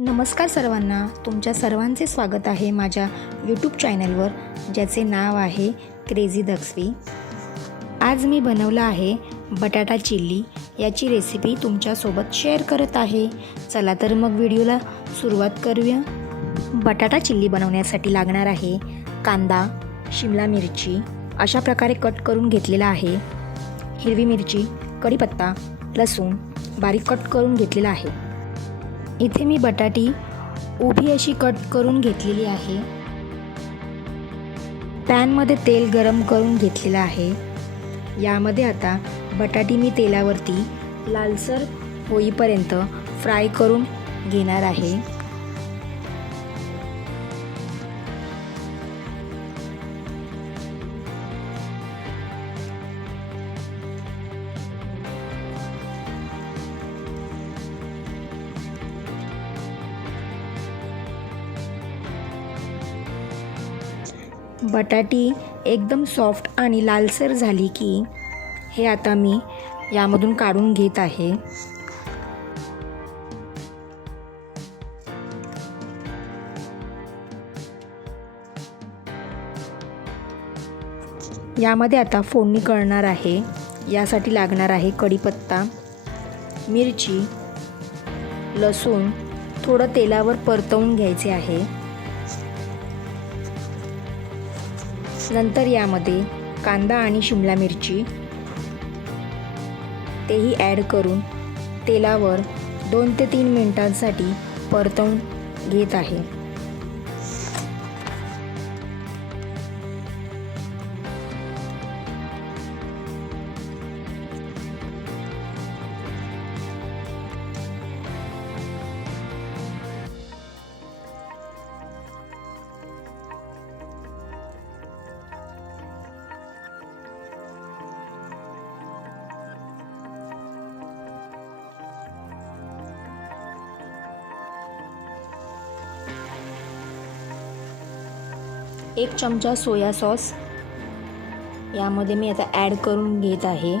नमस्कार सर्वांना. तुमच्या सर्वांचे स्वागत आहे माझ्या यूट्यूब चॅनलवर ज्याचे नाव आहे क्रेझी दक्सवी आज मी बनवलं आहे बटाटा चिल्ली. याची रेसिपी तुमच्यासोबत शेअर करत आहे. चला तर मग व्हिडिओला सुरुवात करूया. बटाटा चिल्ली बनवण्यासाठी लागणार आहे कांदा शिमला मिरची अशा प्रकारे कट करून घेतलेला आहे. हिरवी मिरची कढीपत्ता लसूण बारीक कट करून घेतलेला आहे. इथे मी बटाटी उभी अशी कट करून घेतलेली आहे. पॅनमध्ये तेल गरम करून घेतलेलं आहे. यामध्ये आता बटाटी मी तेलावरती लालसर होईपर्यंत फ्राय करून घेणार आहे. बटाटी एकदम सॉफ्ट आणि लालसर झाली की हे आता मी यामधून काढून घेत आहे. यामध्ये आता फोडणी करणार आहे. यासाठी लागणार आहे कढीपत्ता मिरची लसूण थोडं तेलावर परतवून घ्यायचे आहे. नंतर यामध्ये कांदा आणि शिमला मिरची. तेही ॲड करून तेलावर दोन ते तीन मिनटांसाठी परतवून घेत आहे. एक चमचा सोया सॉस. यामध्ये मी आता ॲड करून घेत आहे.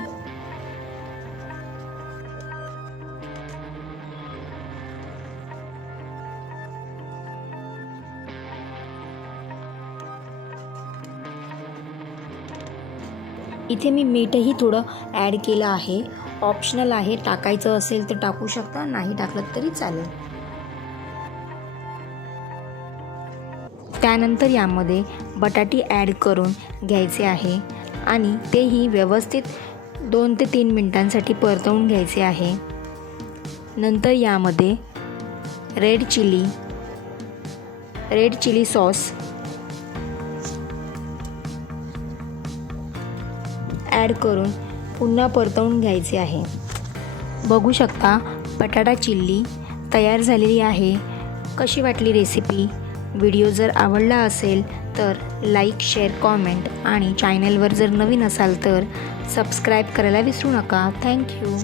इथे मी मीठही थोडं ॲड केलं आहे. ऑप्शनल आहे टाकायचं असेल तर टाकू शकता नाही टाकलं तरी चालेल. त्यानंतर यामध्ये बटाटी ॲड करून घ्यायचे आहे आणि तेही व्यवस्थित दोन ते तीन मिनटांसाठी परतवून घ्यायचे आहे. नंतर यामध्ये red chilli red chilli sauce add करून पुन्हा परतवून घ्यायचे आहे. बघू शकता बटाटा चिल्ली तयार झालेली आहे. कशी वाटली रेसिपी व्हिडिओ जर आवडला असेल तर लाईक शेअर कॉमेंट आणि चॅनलवर जर नवीन असाल तर सबस्क्राईब करायला विसरू नका. थँक्यू